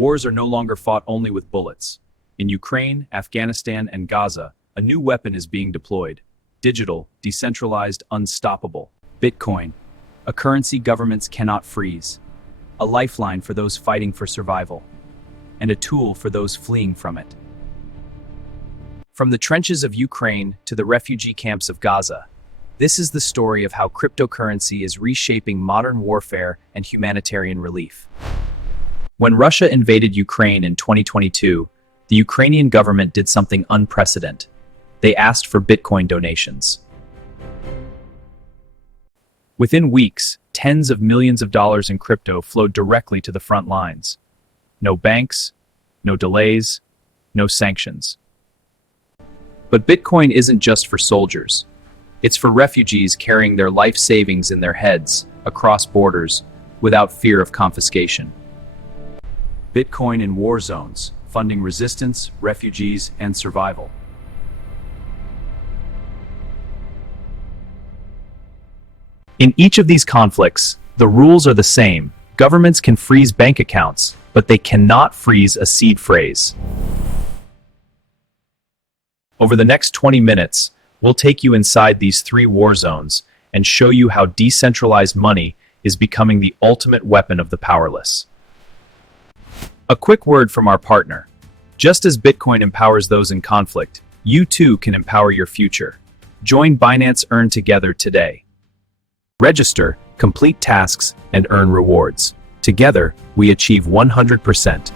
Wars are no longer fought only with bullets. In Ukraine, Afghanistan, and Gaza, a new weapon is being deployed. Digital, decentralized, unstoppable. Bitcoin, a currency governments cannot freeze. A lifeline for those fighting for survival. And a tool for those fleeing from it. From the trenches of Ukraine to the refugee camps of Gaza, this is the story of how cryptocurrency is reshaping modern warfare and humanitarian relief. When Russia invaded Ukraine in 2022, the Ukrainian government did something unprecedented. They asked for Bitcoin donations. Within weeks, tens of millions of dollars in crypto flowed directly to the front lines. No banks, no delays, no sanctions. But Bitcoin isn't just for soldiers. It's for refugees carrying their life savings in their heads across borders without fear of confiscation. Bitcoin in war zones, funding resistance, refugees, and survival. In each of these conflicts, the rules are the same. Governments can freeze bank accounts, but they cannot freeze a seed phrase. Over the next 20 minutes, we'll take you inside these three war zones and show you how decentralized money is becoming the ultimate weapon of the powerless. A quick word from our partner. Just as Bitcoin empowers those in conflict, you too can empower your future. Join Binance Earn Together today. Register, complete tasks, and earn rewards. Together, we achieve 100%.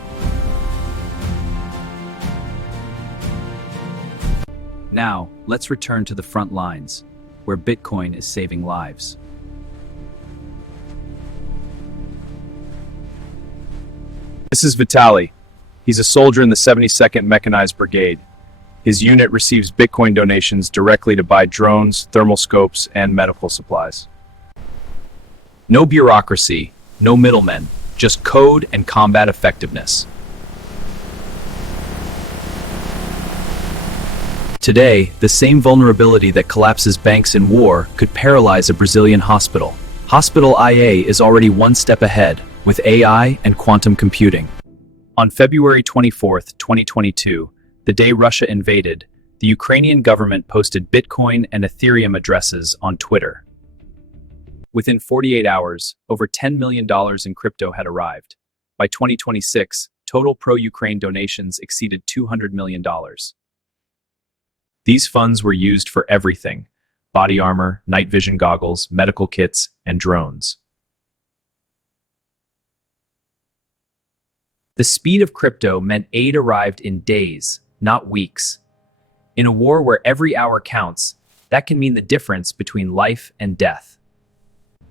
Now, let's return to the front lines, where Bitcoin is saving lives. This is Vitaly. He's a soldier in the 72nd Mechanized Brigade. His unit receives Bitcoin donations directly to buy drones, thermal scopes, and medical supplies. No bureaucracy, no middlemen, just code and combat effectiveness. Today, the same vulnerability that collapses banks in war could paralyze a Brazilian hospital. Hospital IA is already one step ahead, with AI and quantum computing. On February 24, 2022, the day Russia invaded, the Ukrainian government posted Bitcoin and Ethereum addresses on Twitter. Within 48 hours, over $10 million in crypto had arrived. By 2026, total pro-Ukraine donations exceeded $200 million. These funds were used for everything: body armor, night vision goggles, medical kits, and drones. The speed of crypto meant aid arrived in days, not weeks. In a war where every hour counts, that can mean the difference between life and death.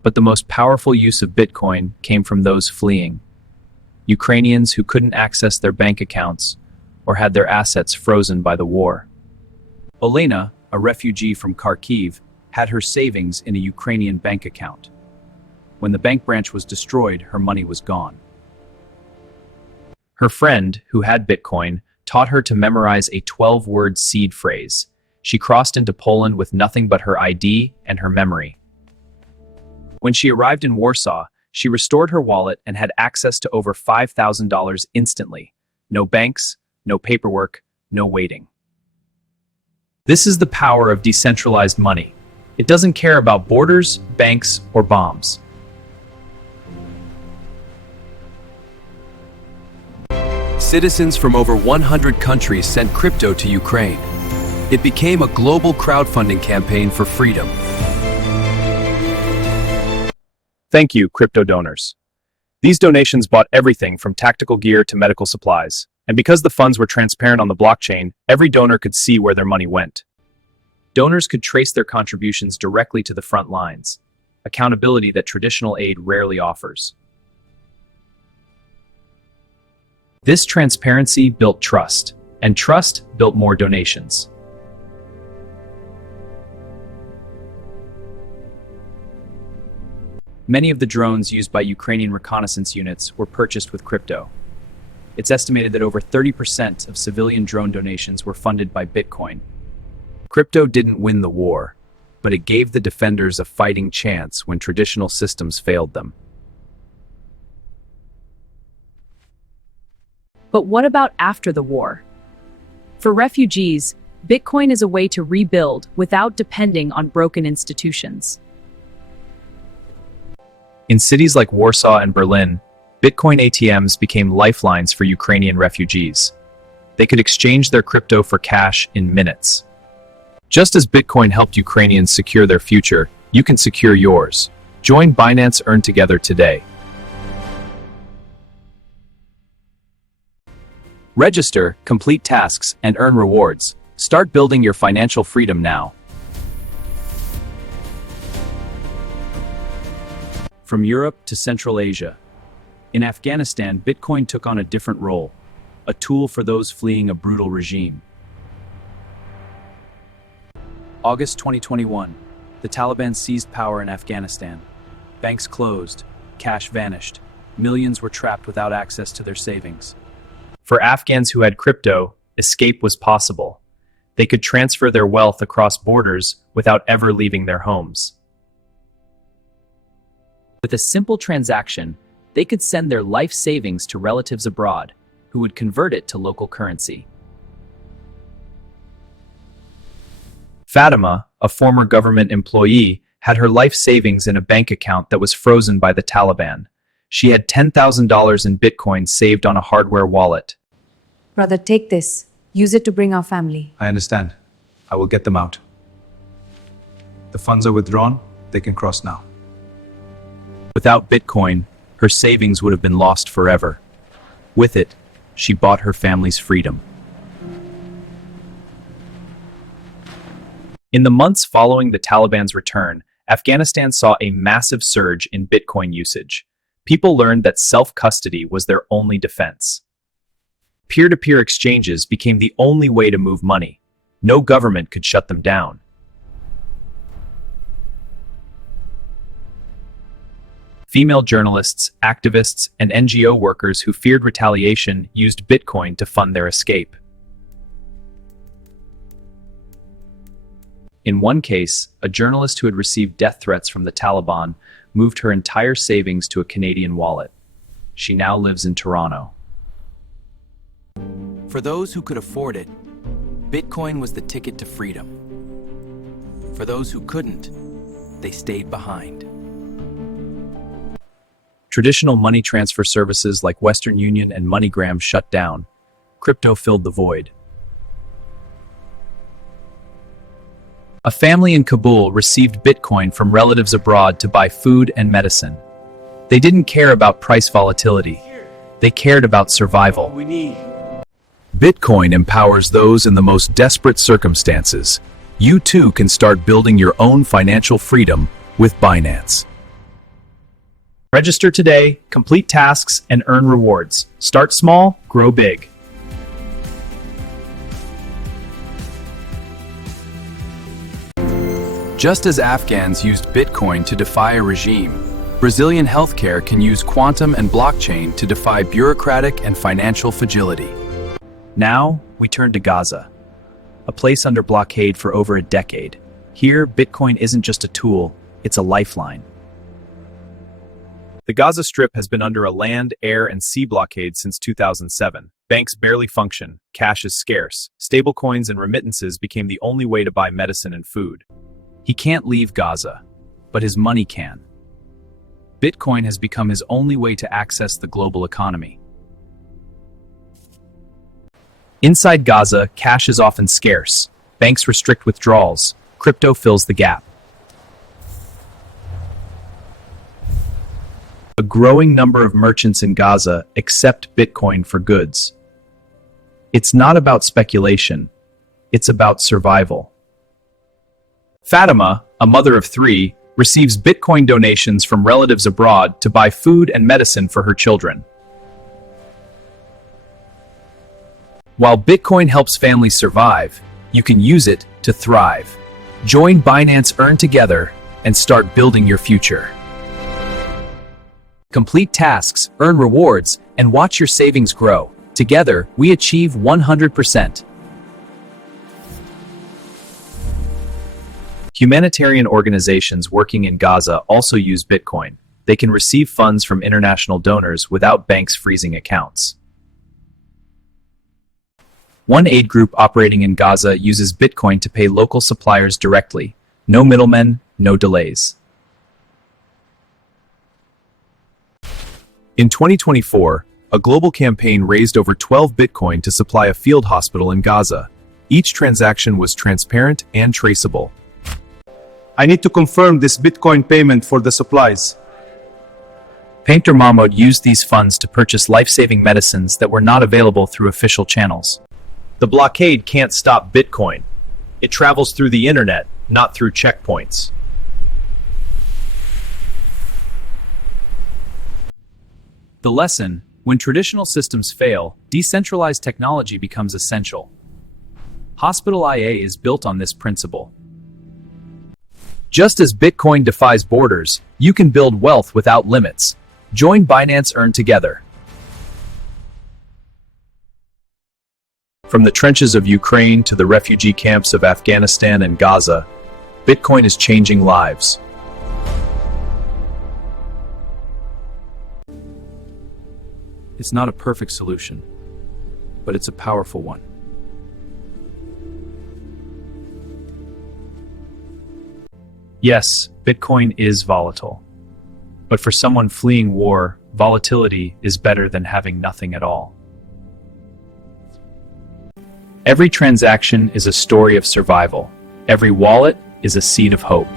But the most powerful use of Bitcoin came from those fleeing. Ukrainians who couldn't access their bank accounts or had their assets frozen by the war. Olena, a refugee from Kharkiv, had her savings in a Ukrainian bank account. When the bank branch was destroyed, her money was gone. Her friend, who had Bitcoin, taught her to memorize a 12-word seed phrase. She crossed into Poland with nothing but her ID and her memory. When she arrived in Warsaw, she restored her wallet and had access to over $5,000 instantly. No banks, no paperwork, no waiting. This is the power of decentralized money. It doesn't care about borders, banks, or bombs. Citizens from over 100 countries sent crypto to Ukraine. It became a global crowdfunding campaign for freedom. Thank you, crypto donors. These donations bought everything from tactical gear to medical supplies. And because the funds were transparent on the blockchain, every donor could see where their money went. Donors could trace their contributions directly to the front lines, accountability that traditional aid rarely offers. This transparency built trust, and trust built more donations. Many of the drones used by Ukrainian reconnaissance units were purchased with crypto. It's estimated that over 30% of civilian drone donations were funded by Bitcoin. Crypto didn't win the war, but it gave the defenders a fighting chance when traditional systems failed them. But what about after the war? For refugees, Bitcoin is a way to rebuild without depending on broken institutions. In cities like Warsaw and Berlin, Bitcoin ATMs became lifelines for Ukrainian refugees. They could exchange their crypto for cash in minutes. Just as Bitcoin helped Ukrainians secure their future, you can secure yours. Join Binance Earn Together today. Register, complete tasks, and earn rewards. Start building your financial freedom now. From Europe to Central Asia. In Afghanistan, Bitcoin took on a different role, a tool for those fleeing a brutal regime. August 2021, the Taliban seized power in Afghanistan. Banks closed, cash vanished, millions were trapped without access to their savings. For Afghans who had crypto, escape was possible. They could transfer their wealth across borders without ever leaving their homes. With a simple transaction, they could send their life savings to relatives abroad, who would convert it to local currency. Fatima, a former government employee, had her life savings in a bank account that was frozen by the Taliban. She had $10,000 in Bitcoin saved on a hardware wallet. Brother, take this. Use it to bring our family. I understand. I will get them out. The funds are withdrawn. They can cross now. Without Bitcoin, her savings would have been lost forever. With it, she bought her family's freedom. In the months following the Taliban's return, Afghanistan saw a massive surge in Bitcoin usage. People learned that self-custody was their only defense. Peer-to-peer exchanges became the only way to move money. No government could shut them down. Female journalists, activists, and NGO workers who feared retaliation used Bitcoin to fund their escape. In one case, a journalist who had received death threats from the Taliban moved her entire savings to a Canadian wallet. She now lives in Toronto. For those who could afford it, Bitcoin was the ticket to freedom. For those who couldn't, they stayed behind. Traditional money transfer services like Western Union and MoneyGram shut down. Crypto filled the void. A family in Kabul received Bitcoin from relatives abroad to buy food and medicine. They didn't care about price volatility. They cared about survival. Bitcoin empowers those in the most desperate circumstances. You too can start building your own financial freedom with Binance. Register today, complete tasks, and earn rewards. Start small, grow big. Just as Afghans used Bitcoin to defy a regime, Brazilian healthcare can use quantum and blockchain to defy bureaucratic and financial fragility. Now, we turn to Gaza, a place under blockade for over a decade. Here, Bitcoin isn't just a tool, it's a lifeline. The Gaza Strip has been under a land, air, and sea blockade since 2007. Banks barely function, cash is scarce, stablecoins and remittances became the only way to buy medicine and food. He can't leave Gaza, but his money can. Bitcoin has become his only way to access the global economy. Inside Gaza, cash is often scarce. Banks restrict withdrawals. Crypto fills the gap. A growing number of merchants in Gaza accept Bitcoin for goods. It's not about speculation. It's about survival. Fatima, a mother of 3, receives Bitcoin donations from relatives abroad to buy food and medicine for her children. While Bitcoin helps families survive, you can use it to thrive. Join Binance Earn Together and start building your future. Complete tasks, earn rewards, and watch your savings grow. Together, we achieve 100%. Humanitarian organizations working in Gaza also use Bitcoin. They can receive funds from international donors without banks freezing accounts. One aid group operating in Gaza uses Bitcoin to pay local suppliers directly. No middlemen, no delays. In 2024, a global campaign raised over 12 Bitcoin to supply a field hospital in Gaza. Each transaction was transparent and traceable. I need to confirm this Bitcoin payment for the supplies. Painter Mahmoud used these funds to purchase life-saving medicines that were not available through official channels. The blockade can't stop Bitcoin. It travels through the internet, not through checkpoints. The lesson: when traditional systems fail, decentralized technology becomes essential. Hospital IA is built on this principle. Just as Bitcoin defies borders, you can build wealth without limits. Join Binance Earn together. From the trenches of Ukraine to the refugee camps of Afghanistan and Gaza, Bitcoin is changing lives. It's not a perfect solution, but it's a powerful one. Yes, Bitcoin is volatile. But for someone fleeing war, volatility is better than having nothing at all. Every transaction is a story of survival. Every wallet is a seed of hope.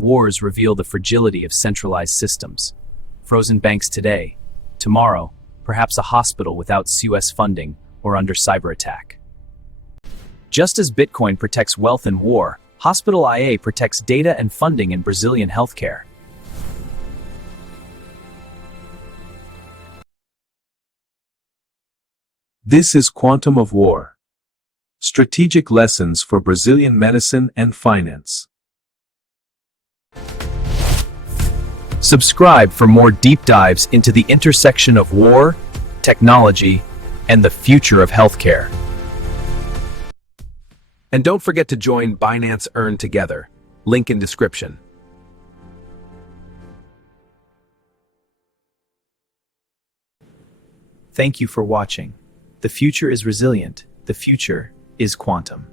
Wars reveal the fragility of centralized systems. Frozen banks today, tomorrow, perhaps a hospital without US funding or under cyber attack. Just as Bitcoin protects wealth in war, Hospital IA protects data and funding in Brazilian healthcare. This is Quantum of War. Strategic lessons for Brazilian medicine and finance. Subscribe for more deep dives into the intersection of war, technology, and the future of healthcare. And don't forget to join Binance Earn Together. Link in description. Thank you for watching. The future is resilient. The future is quantum.